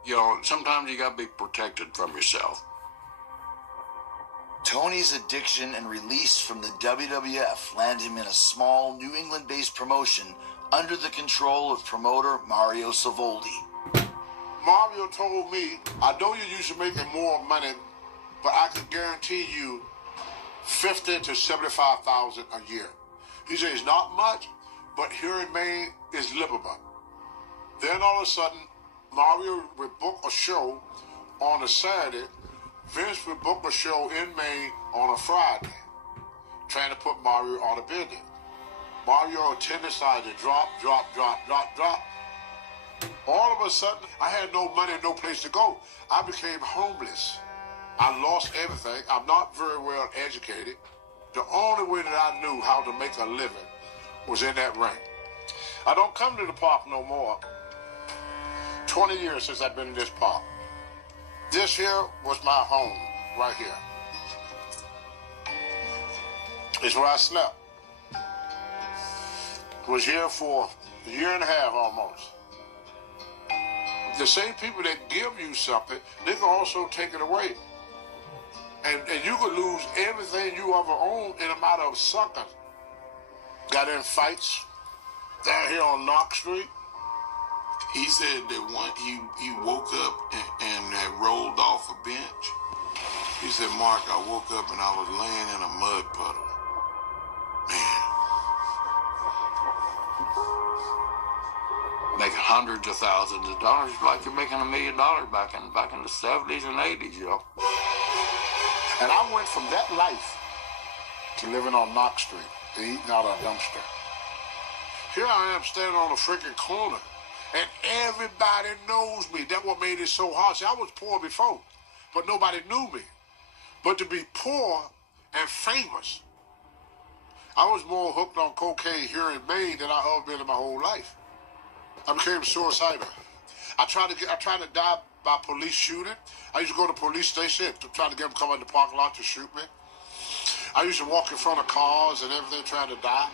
You know, sometimes you got to be protected from yourself. Tony's addiction and release from the WWF land him in a small New England-based promotion under the control of promoter Mario Savoldi. Mario told me, I know you're used to making more money, but I can guarantee you $50,000 to $75,000 a year. He said it's not much, but here in Maine is livable. Then all of a sudden, Mario would book a show on a Saturday. Vince would book a show in Maine on a Friday, trying to put Mario out of business. Mario attendance started to drop. All of a sudden, I had no money, no place to go. I became homeless. I lost everything. I'm not very well educated. The only way that I knew how to make a living was in that ring. I don't come to the park no more. 20 years since I've been in this park. This here was my home, right here. It's where I slept. Was here for a year and a half almost. The same people that give you something, they can also take it away. And you could lose everything you ever owned in a matter of seconds. Got in fights down here on Knox Street. He said that he woke up and had rolled off a bench. He said, Mark, I woke up and I was laying in a mud puddle. Man. Making hundreds of thousands of dollars like you're making $1 million back in the 70s and 80s, you know. And I went from that life to living on Knox Street and eating out of a dumpster. Here I am standing on a freaking corner, and everybody knows me. That's what made it so hard. See, I was poor before, but nobody knew me. But to be poor and famous, I was more hooked on cocaine here in Maine than I ever been in my whole life. I became suicidal. I tried to die by police shooting. I used to go to the police station to try to get them to come in the parking lot to shoot me. I used to walk in front of cars and everything trying to die.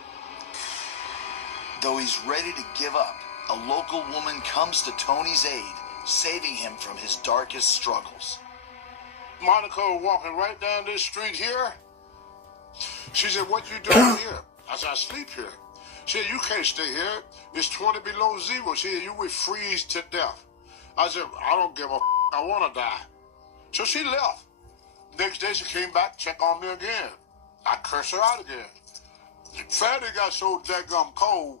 Though he's ready to give up, a local woman comes to Tony's aid, saving him from his darkest struggles. Monica was walking right down this street here. She said, what you doing here? I said, I sleep here. She said, you can't stay here. It's 20 below zero. She said, you would freeze to death. I said, I don't give a I want to die. So she left. Next day she came back, check on me again. I cursed her out again. Friday got so daggum cold,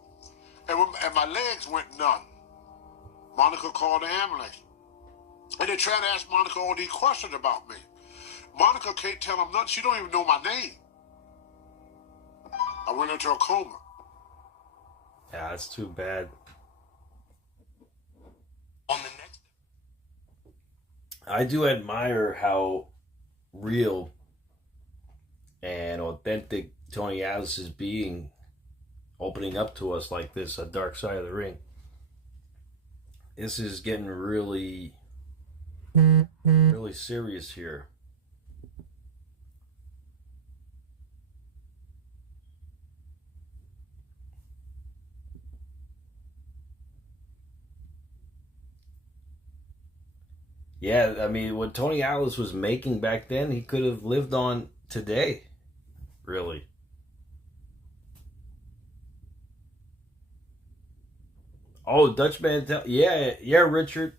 and my legs went numb. Monica called the ambulance. And they're trying to ask Monica all these questions about me. Monica can't tell them nothing. She don't even know my name. I went into a coma. Yeah, that's too bad. On the next, I do admire how real and authentic Tony Atlas is being, opening up to us like this, a dark side of the ring. This is getting really serious here. Yeah, I mean, what Tony Atlas was making back then, he could have lived on today, really. Oh, Dutch Mantel. Yeah, Richard.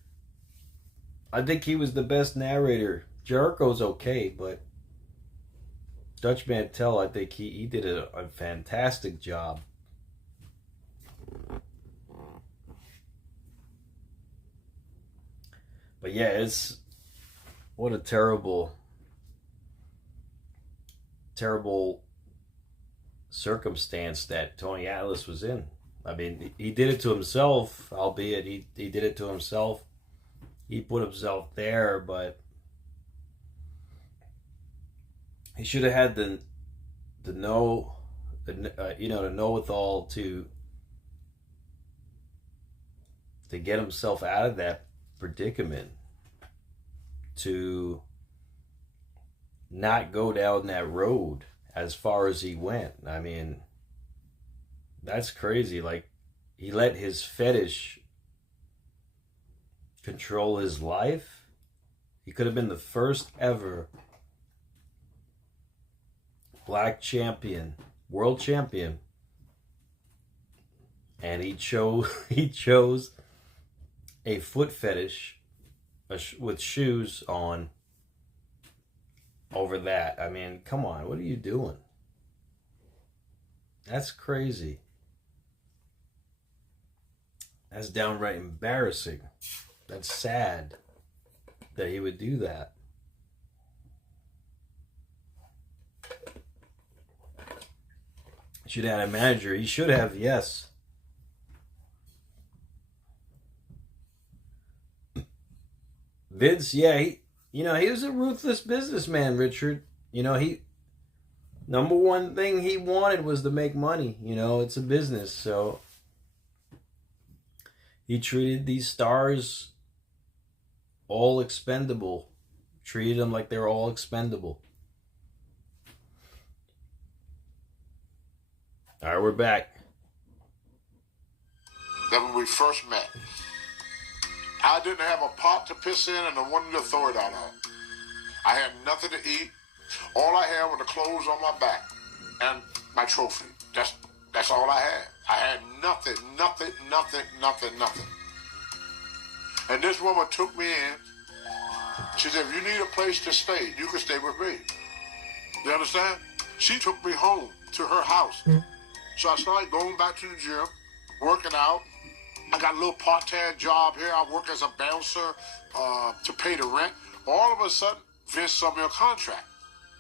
I think he was the best narrator Jericho's okay, but Dutch Mantel, I think he did a fantastic job. But yeah, it's what a terrible circumstance that Tony Atlas was in. I mean, he did it to himself, albeit he did it to himself. He put himself there, but he should have had the know-it-all to get himself out of that predicament, to not go down that road as far as he went. I mean, that's crazy. Like, he let his fetish control his life. He could have been the first ever black champion, world champion, and he chose a foot fetish with shoes on over that. I mean, come on, what are you doing? That's crazy. That's downright embarrassing. That's sad that he would do that. Should have had a manager. He should have, yes. Vince, yeah, he was a ruthless businessman, Richard. Number one thing he wanted was to make money. It's a business, so he treated these stars all expendable. Treated them like they were all expendable. All right, we're back. That when we first met, I didn't have a pot to piss in and I wanted to throw it out on. I had nothing to eat. All I had were the clothes on my back and my trophy. That's all I had. I had nothing. And this woman took me in. She said, if you need a place to stay, you can stay with me. You understand? She took me home to her house. So I started going back to the gym, working out. I got a little part-time job here. I work as a bouncer to pay the rent. All of a sudden, Vince saw me a contract.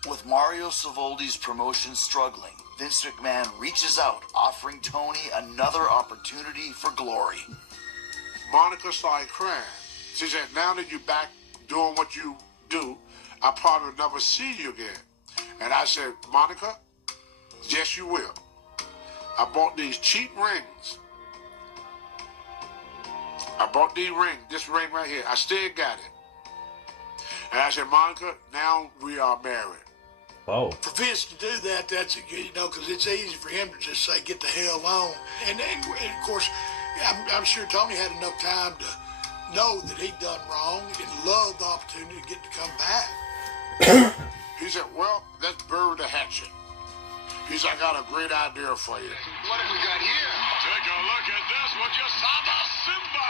With Mario Savoldi's promotion struggling, Vince McMahon reaches out, offering Tony another opportunity for glory. Monica started crying. She said, now that you're back doing what you do, I probably will never see you again. And I said, Monica, yes, you will. I bought these cheap rings. I bought these rings, this ring right here. I still got it. And I said, Monica, now we are married. Oh. For Vince to do that, that's, because it's easy for him to just say, get the hell on. And of course, I'm sure Tony had enough time to know that he'd done wrong and loved the opportunity to get to come back. He said, well, let's bury the hatchet. He said, I got a great idea for you. What have we got here? Take a look at this. Would you Saba Simba?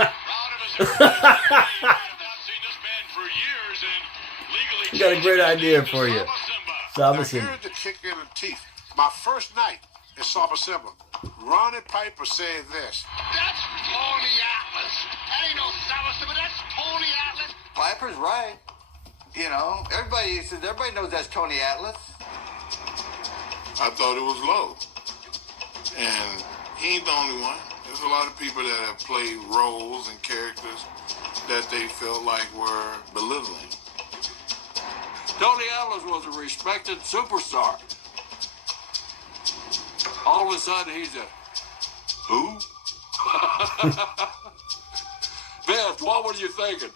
Proud of his heritage. I have not seen this man for years and legally. We got a great idea for you. Saba Simba. Here's the kick in the teeth. My first night in Saba Simba, Ronnie Piper said this. That's Tony Atlas. That ain't no Saba Simba. That's Tony Atlas. Piper's right. Everybody knows that's Tony Atlas. I thought it was low. And he ain't the only one. There's a lot of people that have played roles and characters that they felt like were belittling. Tony Atlas was a respected superstar. All of a sudden, he's a... Who? Vince, what were you thinking?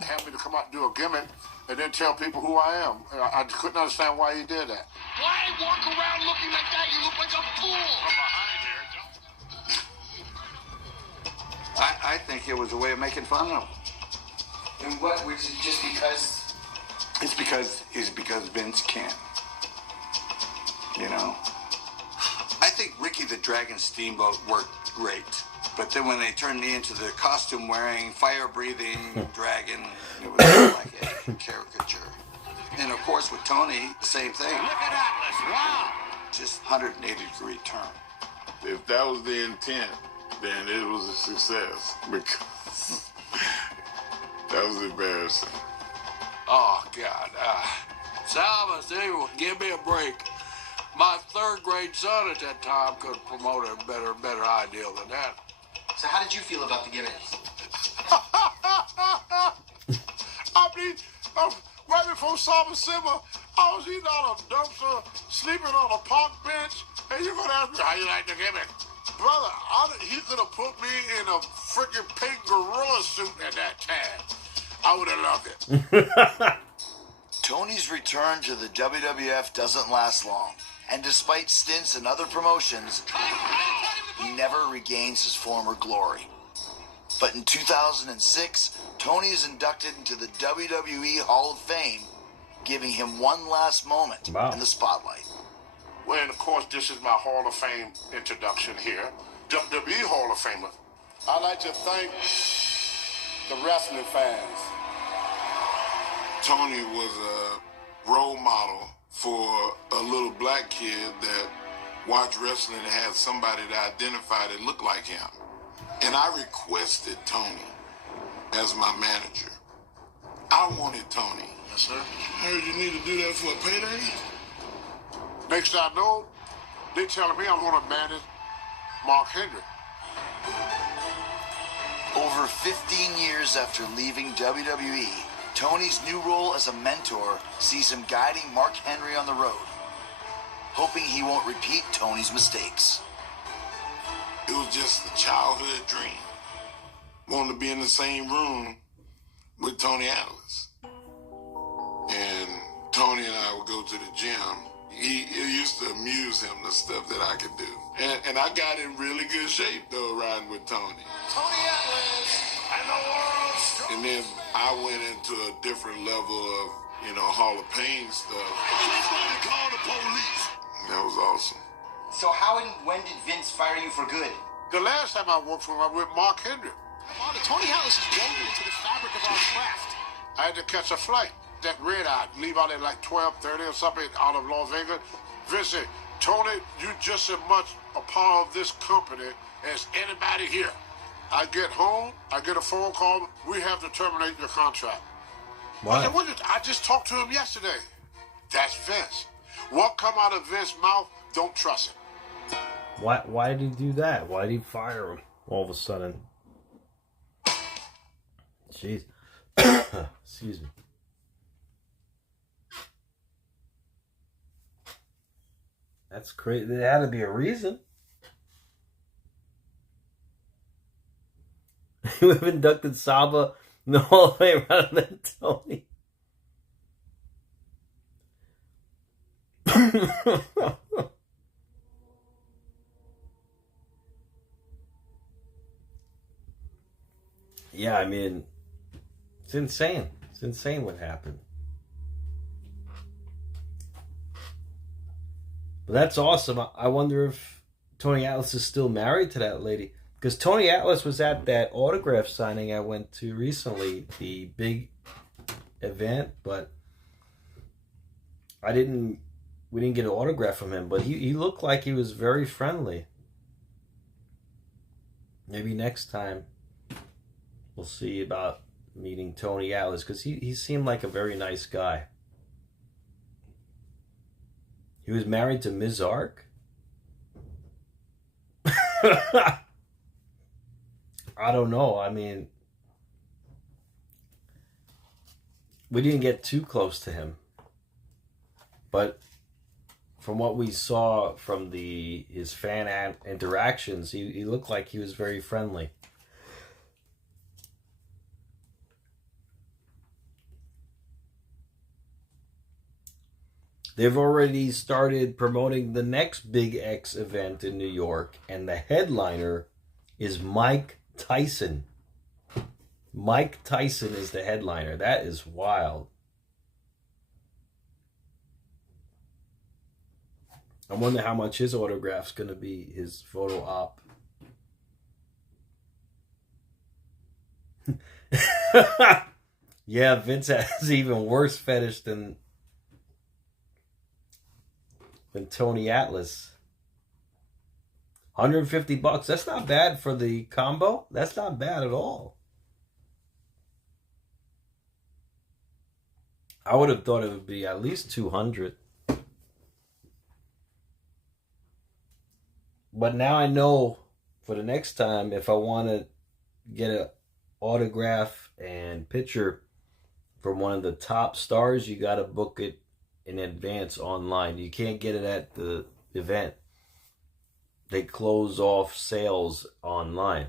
Had me to come out and do a gimmick and then tell people who I am. I couldn't understand why he did that. Why walk around looking like that? You look like a fool. From behind here. I think it was a way of making fun of him. And what? Which is just because? It's because Vince can. I think Ricky the Dragon Steamboat worked great. But then when they turned me into the costume-wearing, fire-breathing dragon, it was more like a caricature. And of course with Tony, the same thing. Look at Atlas, wow! Just 180-degree turn. If that was the intent, then it was a success because that was embarrassing. Oh, God. Salva, give me a break. My third grade son at that time could promote a better idea than that. So how did you feel about the gimmick? I mean, right before Summer Simmer, I was eating out of a dumpster, sleeping on a park bench, and you're gonna ask me how you like the gimmick? Brother, he could have put me in a freaking pink gorilla suit at that time. I would have loved it. Tony's return to the WWF doesn't last long, and despite stints in other promotions, he never regains his former glory. But in 2006, Tony is inducted into the WWE Hall of Fame, giving him one last moment in the spotlight. Well, and of course, this is my Hall of Fame introduction here. WWE Hall of Famer. I'd like to thank the wrestling fans. Tony was a role model for a little black kid that watched wrestling and had somebody that identified that looked like him. And I requested Tony as my manager. I wanted Tony. Yes, sir. I heard you need to do that for a payday. Next I know, they telling me I'm going to manage Mark Henry. Over 15 years after leaving WWE, Tony's new role as a mentor sees him guiding Mark Henry on the road, hoping he won't repeat Tony's mistakes. It was just a childhood dream. Wanted to be in the same room with Tony Atlas. And Tony and I would go to the gym. It used to amuse him, the stuff that I could do. And I got in really good shape, though, riding with Tony. Tony Atlas and the world's And then I went into a different level of, Hall of Pain stuff. Somebody call the police. That was awesome. So how and when did Vince fire you for good? The last time I worked for him, I was with Mark Henry. Tony Atlas is woven into the fabric of our craft. I had to catch a flight. That red eye, leave out at like 12:30 or something out of Las Vegas. Vince said, Tony, you just as much a part of this company as anybody here. I get home, I get a phone call, we have to terminate your contract. Why? I just talked to him yesterday. That's Vince. What come out of Vince's mouth, don't trust him. Why did he do that? Why did he fire him all of a sudden? Jeez. Excuse me. That's crazy. There had to be a reason. He would have inducted Saba the whole way around than Tony. Yeah, I mean, it's insane. It's insane what happened. But that's awesome. I wonder if Tony Atlas is still married to that lady. Because Tony Atlas was at that autograph signing I went to recently, the big event, but we didn't get an autograph from him, but he looked like he was very friendly. Maybe next time we'll see about meeting Tony Atlas, because he seemed like a very nice guy. He was married to Ms. Ark? I don't know. I mean, we didn't get too close to him. But from what we saw from his fan interactions, he looked like he was very friendly. They've already started promoting the next Big X event in New York, and the headliner is Mike Tyson. Mike Tyson is the headliner. That is wild. I wonder how much his autograph's going to be, his photo op. Yeah, Vince has even worse fetish than Tony Atlas. $150. That's not bad for the combo. That's not bad at all. I would have thought it would be at least 200. But now I know for the next time, if I want to get an autograph and picture from one of the top stars, you got to book it in advance online. You can't get it at the event. They close off sales online.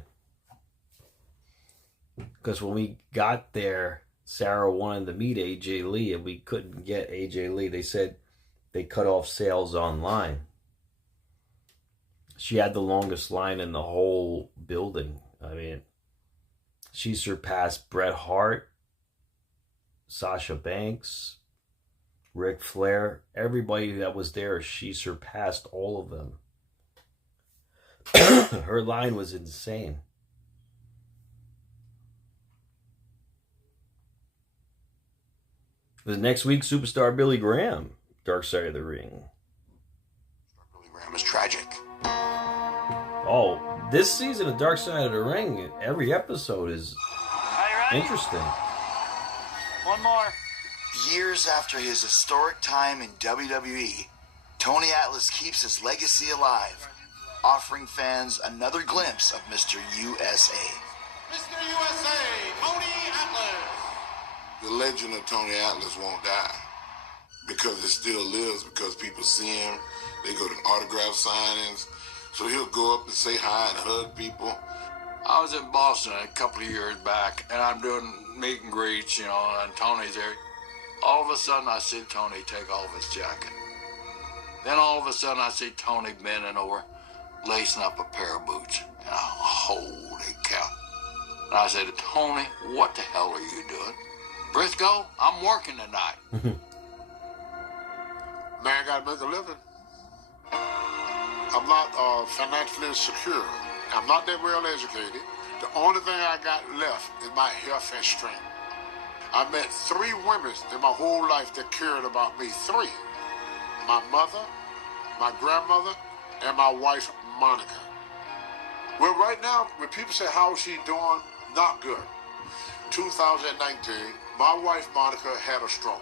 Because when we got there, Sarah wanted to meet AJ Lee and we couldn't get AJ Lee. They said they cut off sales online. She had the longest line in the whole building. I mean, she surpassed Bret Hart, Sasha Banks, Ric Flair. Everybody that was there, she surpassed all of them. Her line was insane. The next week, superstar Billy Graham, Dark Side of the Ring. Billy Graham is tragic. Oh, this season of Dark Side of the Ring, every episode is interesting. One more. Years after his historic time in WWE, Tony Atlas keeps his legacy alive, offering fans another glimpse of Mr. USA. Mr. USA, Tony Atlas. The legend of Tony Atlas won't die because it still lives, because people see him. They go to autograph signings. So he'll go up and say hi and hug people. I was in Boston a couple of years back, and I'm doing meet and greets, you know, and Tony's there. All of a sudden, I see Tony take off his jacket. Then all of a sudden, I see Tony bending over, lacing up a pair of boots. And holy cow. And I said, Tony, what the hell are you doing? Briscoe, I'm working tonight. Man got to make a living. I'm not financially secure. I'm not that well educated. The only thing I got left is my health and strength. I met 3 women in my whole life that cared about me. 3. My mother, my grandmother, and my wife, Monica. Well, right now, when people say, how is she doing? Not good. 2019, my wife, Monica, had a stroke.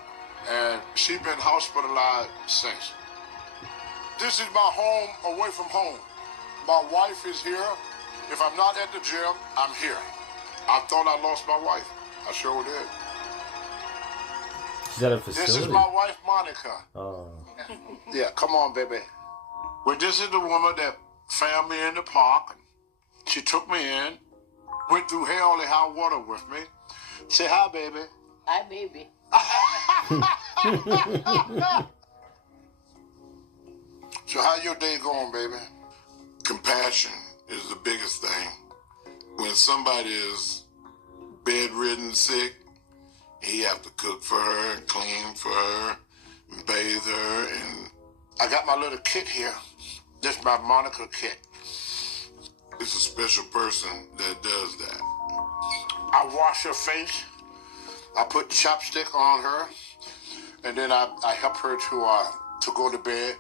And she's been hospitalized since. This is my home away from home. My wife is here. If I'm not at the gym, I'm here. I thought I lost my wife. I sure did. She's at a facility. This is my wife, Monica. Oh. Yeah, come on, baby. Well, this is the woman that found me in the park. She took me in, went through hell and high water with me. Say hi, baby. Hi, baby. So how your day going, baby? Compassion is the biggest thing. When somebody is bedridden, sick, he have to cook for her, and clean for her, and bathe her, and I got my little kit here. This is my Monica kit. It's a special person that does that. I wash her face. I put chapstick on her, and then I help her to go to bed.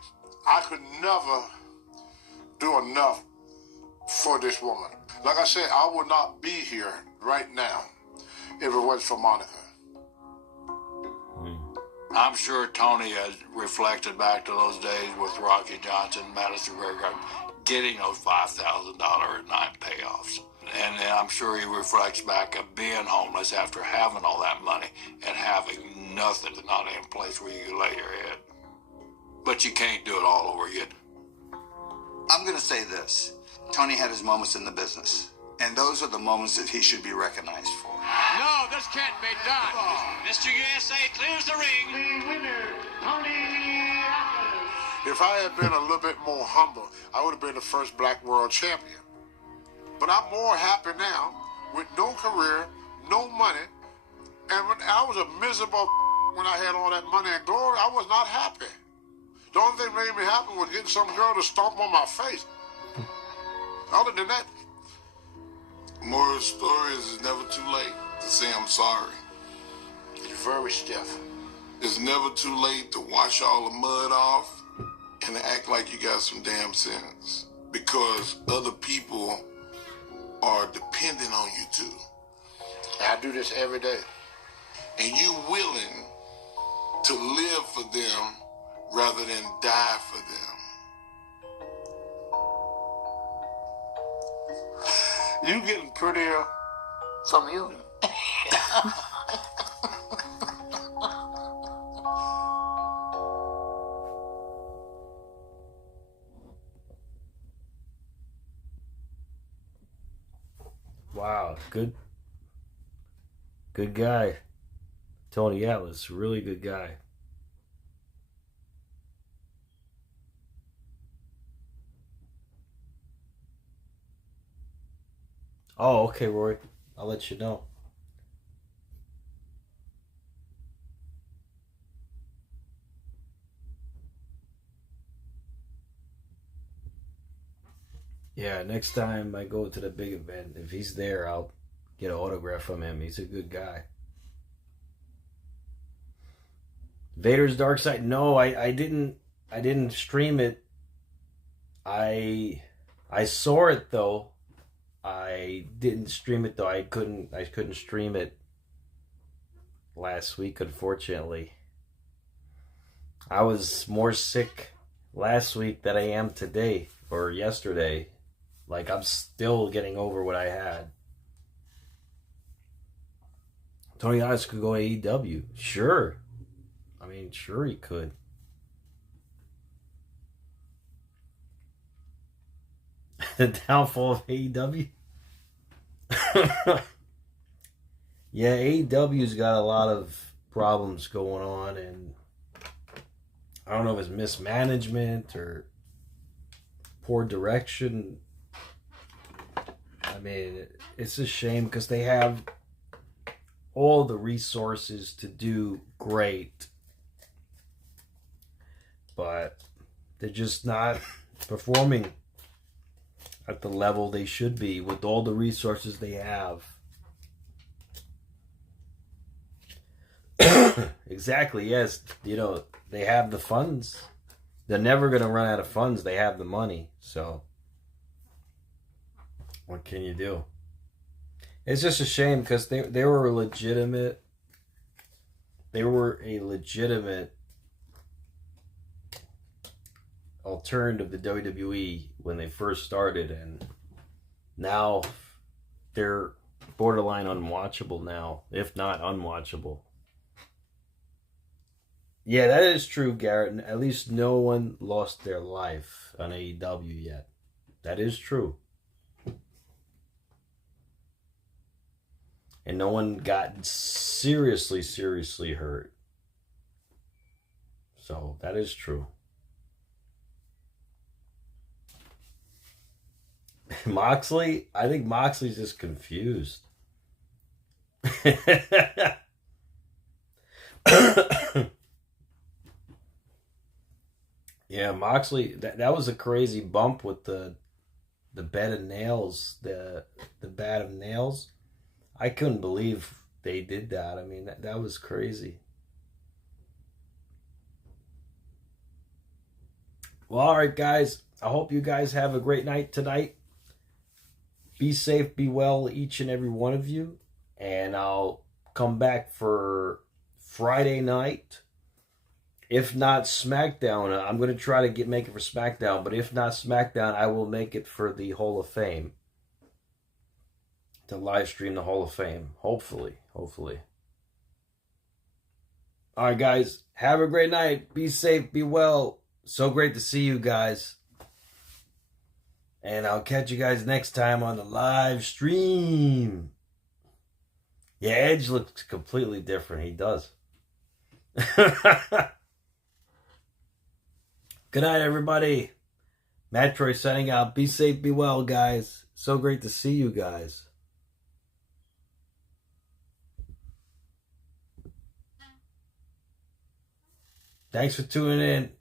I could never do enough for this woman. Like I said, I would not be here right now if it wasn't for Monica. I'm sure Tony has reflected back to those days with Rocky Johnson, Madison Square Garden, getting those $5,000 a night payoffs. And then I'm sure he reflects back of being homeless after having all that money and having nothing, not in a place where you can lay your head. But you can't do it all over again. I'm going to say this. Tony had his moments in the business, and those are the moments that he should be recognized for. No, this can't be done. Mr. USA clears the ring. The winner, Tony Atlas. If I had been a little bit more humble, I would have been the first black world champion. But I'm more happy now with no career, no money. And when I was a miserable when I had all that money and glory, I was not happy. The only thing that made me happy was getting some girl to stomp on my face. Other than that, Moral of the story is it's never too late to say I'm sorry. It's very stiff. It's never too late to wash all the mud off and to act like you got some damn sense. Because other people are dependent on you too. I do this every day. And you willing to live for them rather than die for them. You getting prettier from you. Wow, good guy. Tony Atlas, really good guy. Oh, okay, Roy. I'll let you know. Yeah, next time I go to the big event, if he's there, I'll get an autograph from him. He's a good guy. Vader's Dark Side. No, I didn't stream it. I saw it though. I didn't stream it though. I couldn't stream it last week, unfortunately. I was more sick last week than I am today or yesterday. Like, I'm still getting over what I had. Tony Atlas could go AEW. Sure. I mean, sure he could. The downfall of AEW? Yeah, AEW's got a lot of problems going on, and I don't know if it's mismanagement or poor direction. I mean, it's a shame because they have all the resources to do great, but they're just not performing at the level they should be with all the resources they have. Exactly, yes. You know, they have the funds. They're never going to run out of funds. They have the money. So, what can you do? It's just a shame because they were a legitimate. They were a legitimate alternative to WWE when they first started, and now they're borderline unwatchable now, if not unwatchable. Yeah, that is true, Garrett. At least no one lost their life on AEW yet. That is true. And no one got seriously hurt. So, that is true. Moxley? I think Moxley's just confused. Yeah, Moxley, that was a crazy bump with the bed of nails, the bed of nails. I couldn't believe they did that. I mean, that was crazy. Well, all right, guys. I hope you guys have a great night tonight. Be safe, be well, each and every one of you. And I'll come back for Friday night. If not SmackDown, I'm going to try to make it for SmackDown. But if not SmackDown, I will make it for the Hall of Fame. To live stream the Hall of Fame. Hopefully. All right, guys. Have a great night. Be safe, be well. So great to see you guys. And I'll catch you guys next time on the live stream. Yeah, Edge looks completely different. He does. Good night, everybody. MATTROISE signing out. Be safe, be well, guys. So great to see you guys. Thanks for tuning in.